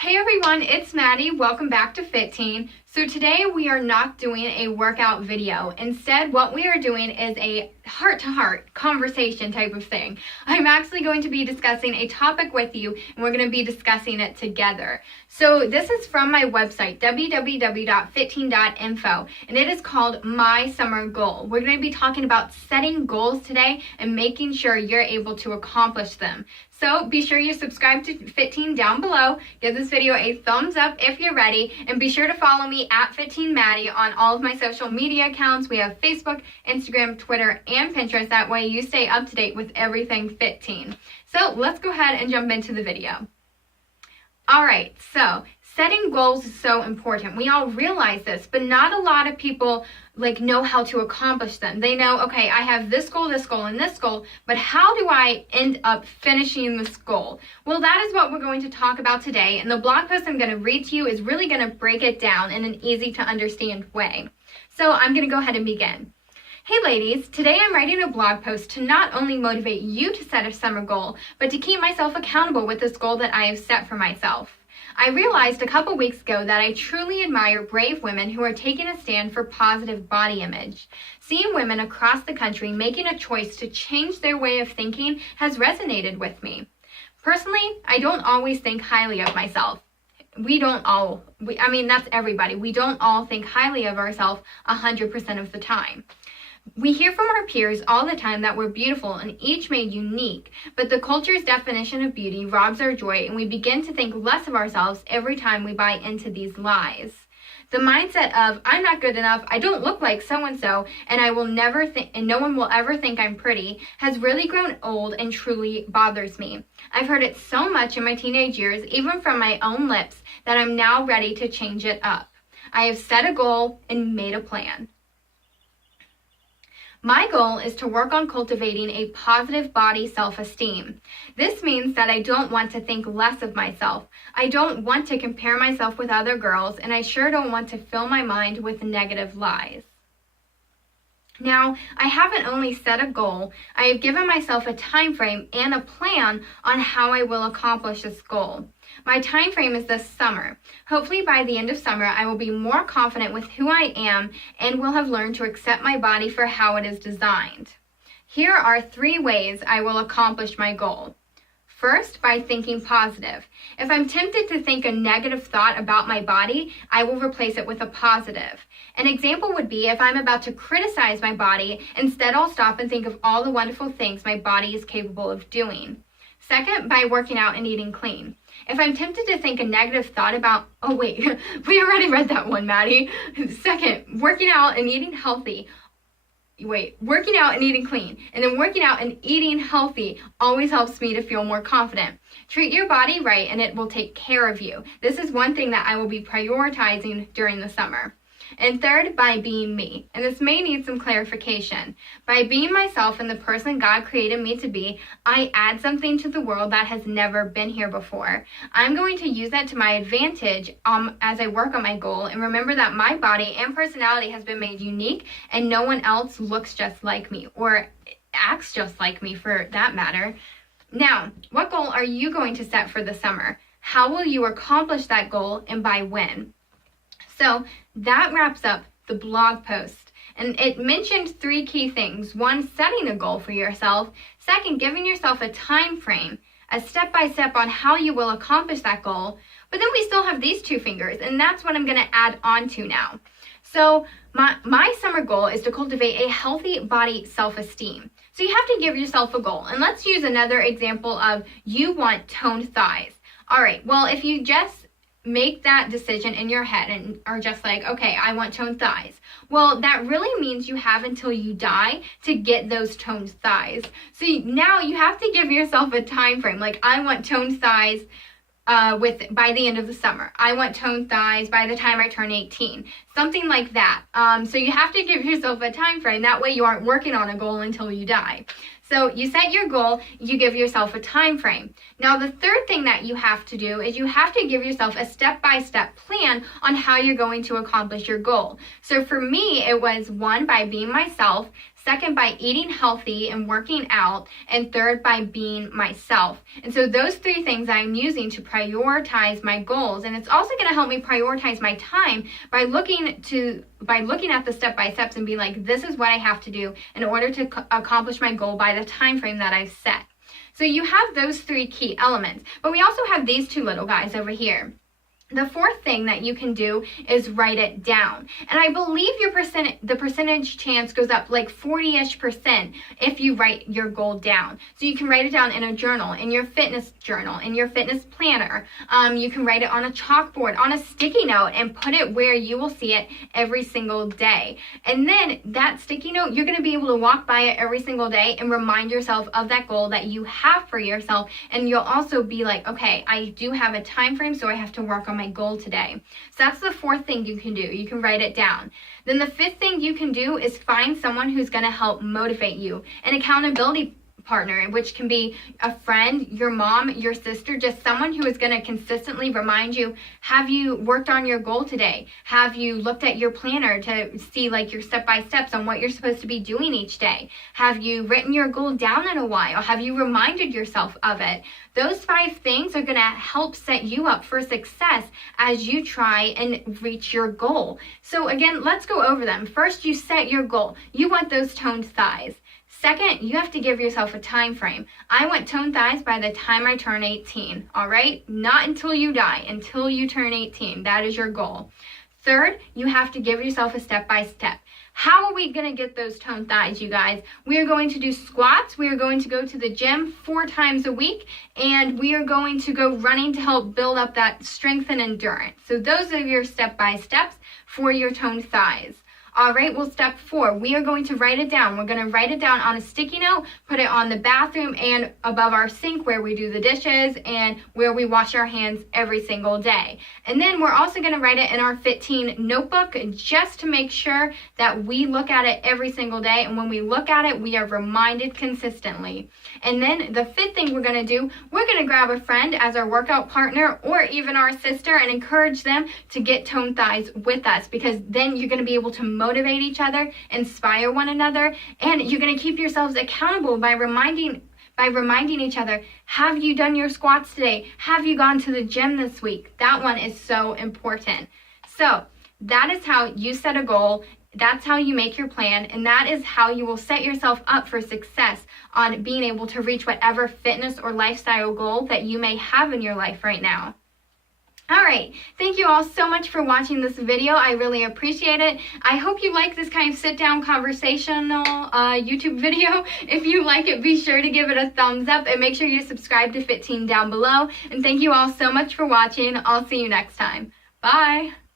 Hey everyone, it's Maddie. Welcome back to FitTeen. So today we are not doing a workout video. Instead, what we are doing is a heart-to-heart conversation type of thing. I'm actually going to be discussing a topic with you, and we're going to be discussing it together. So this is from my website, www.fitteen.info, and it is called My Summer Goal. We're going to be talking about setting goals today and making sure you're able to accomplish them. So be sure you subscribe to FitTeen down below, give this video a thumbs up if you're ready, and be sure to follow me at FitTeen Maddy on all of my social media accounts. We have Facebook, Instagram, Twitter, and Pinterest. That way you stay up to date with everything FitTeen. So let's go ahead and jump into the video. Alright, so setting goals is so important. We all realize this, but not a lot of people know how to accomplish them. They know, okay, I have this goal, and this goal, but how do I end up finishing this goal? Well, that is what we're going to talk about today, and the blog post I'm going to read to you is really going to break it down in an easy to understand way. So I'm going to go ahead and begin. Hey ladies, today I'm writing a blog post to not only motivate you to set a summer goal, but to keep myself accountable with this goal that I have set for myself. I realized a couple weeks ago that I truly admire brave women who are taking a stand for positive body image. Seeing women across the country making a choice to change their way of thinking has resonated with me. Personally, I don't always think highly of myself. That's everybody. We don't all think highly of ourselves 100% of the time. We hear from our peers all the time that we're beautiful and each made unique, but the culture's definition of beauty robs our joy and we begin to think less of ourselves every time we buy into these lies. The mindset of, I'm not good enough, I don't look like so-and-so, and no one will ever think I'm pretty, has really grown old and truly bothers me. I've heard it so much in my teenage years, even from my own lips, that I'm now ready to change it up. I have set a goal and made a plan. My goal is to work on cultivating a positive body self-esteem. This means that I don't want to think less of myself. I don't want to compare myself with other girls, and I sure don't want to fill my mind with negative lies. Now, I haven't only set a goal, I have given myself a time frame and a plan on how I will accomplish this goal. My time frame is this summer. Hopefully by the end of summer, I will be more confident with who I am and will have learned to accept my body for how it is designed. Here are 3 ways I will accomplish my goal. First, by thinking positive. If I'm tempted to think a negative thought about my body, I will replace it with a positive. An example would be if I'm about to criticize my body, instead I'll stop and think of all the wonderful things my body is capable of doing. Second, by working out and eating clean. If I'm tempted to think a negative thought about, we already read that one, Maddie. Second, working out and eating healthy. Working out and eating clean. And then working out and eating healthy always helps me to feel more confident. Treat your body right and it will take care of you. This is one thing that I will be prioritizing during the summer. And third, by being me. And this may need some clarification. By being myself and the person God created me to be, I add something to the world that has never been here before. I'm going to use that to my advantage as I work on my goal and remember that my body and personality has been made unique and no one else looks just like me or acts just like me for that matter. Now, what goal are you going to set for the summer? How will you accomplish that goal and by when? So that wraps up the blog post. And it mentioned 3 key things. 1, setting a goal for yourself. 2, giving yourself a time frame, a step-by-step on how you will accomplish that goal. But then we still have these 2 fingers, and that's what I'm going to add on to now. So my summer goal is to cultivate a healthy body self-esteem. So you have to give yourself a goal. And let's use another example of you want toned thighs. All right, well, if you just make that decision in your head and are just like, okay, I want toned thighs. Well, that really means you have until you die to get those toned thighs. So now you have to give yourself a time frame. Like, I want toned thighs by the end of the summer. I want toned thighs by the time I turn 18. Something like that. So you have to give yourself a time frame. That way you aren't working on a goal until you die. So you set your goal, you give yourself a time frame. Now the third thing that you have to do is you have to give yourself a step-by-step plan on how you're going to accomplish your goal. So for me, it was 1, by being myself. second by eating healthy and working out, and third by being myself. And so those 3 things I'm using to prioritize my goals, and it's also going to help me prioritize my time by looking at the step-by-steps and being like, this is what I have to do in order to accomplish my goal by the time frame that I've set. So you have those 3 key elements, but we also have these 2 little guys over here. The 4th thing that you can do is write it down. And I believe the percentage chance goes up like 40-ish% if you write your goal down. So you can write it down in a journal, in your fitness journal, in your fitness planner. You can write it on a chalkboard, on a sticky note, and put it where you will see it every single day. And then that sticky note, you're going to be able to walk by it every single day and remind yourself of that goal that you have for yourself. And you'll also be like, okay, I do have a time frame, so I have to work on my goal today. So that's the 4th thing you can do. You can write it down. Then the 5th thing you can do is find someone who's going to help motivate you. An accountability partner, which can be a friend, your mom, your sister, just someone who is going to consistently remind you, have you worked on your goal today? Have you looked at your planner to see like your step-by-steps on what you're supposed to be doing each day? Have you written your goal down in a while? Have you reminded yourself of it? Those 5 things are going to help set you up for success as you try and reach your goal. So again, let's go over them. First, you set your goal. You want those toned thighs. Second, you have to give yourself a time frame. I want toned thighs by the time I turn 18, all right? Not until you die, until you turn 18. That is your goal. Third, you have to give yourself a step-by-step. How are we going to get those toned thighs, you guys? We are going to do squats. We are going to go to the gym 4 times a week, and we are going to go running to help build up that strength and endurance. So those are your step-by-steps for your toned thighs. All right, well, step 4, we are going to write it down. We're going to write it down on a sticky note, put it on the bathroom and above our sink where we do the dishes and where we wash our hands every single day. And then we're also going to write it in our FitTeen notebook just to make sure that we look at it every single day. And when we look at it, we are reminded consistently. And then the 5th thing we're going to do, we're going to grab a friend as our workout partner or even our sister and encourage them to get toned thighs with us, because then you're going to be able to motivate each other, inspire one another, and you're going to keep yourselves accountable by reminding each other, have you done your squats today? Have you gone to the gym this week? That one is so important. So that is how you set a goal. That's how you make your plan, and that is how you will set yourself up for success on being able to reach whatever fitness or lifestyle goal that you may have in your life right now. All right, thank you all so much for watching this video. I really appreciate it. I hope you like this kind of sit-down conversational YouTube video. If you like it, be sure to give it a thumbs up and make sure you subscribe to FitTeen down below. And thank you all so much for watching. I'll see you next time. Bye.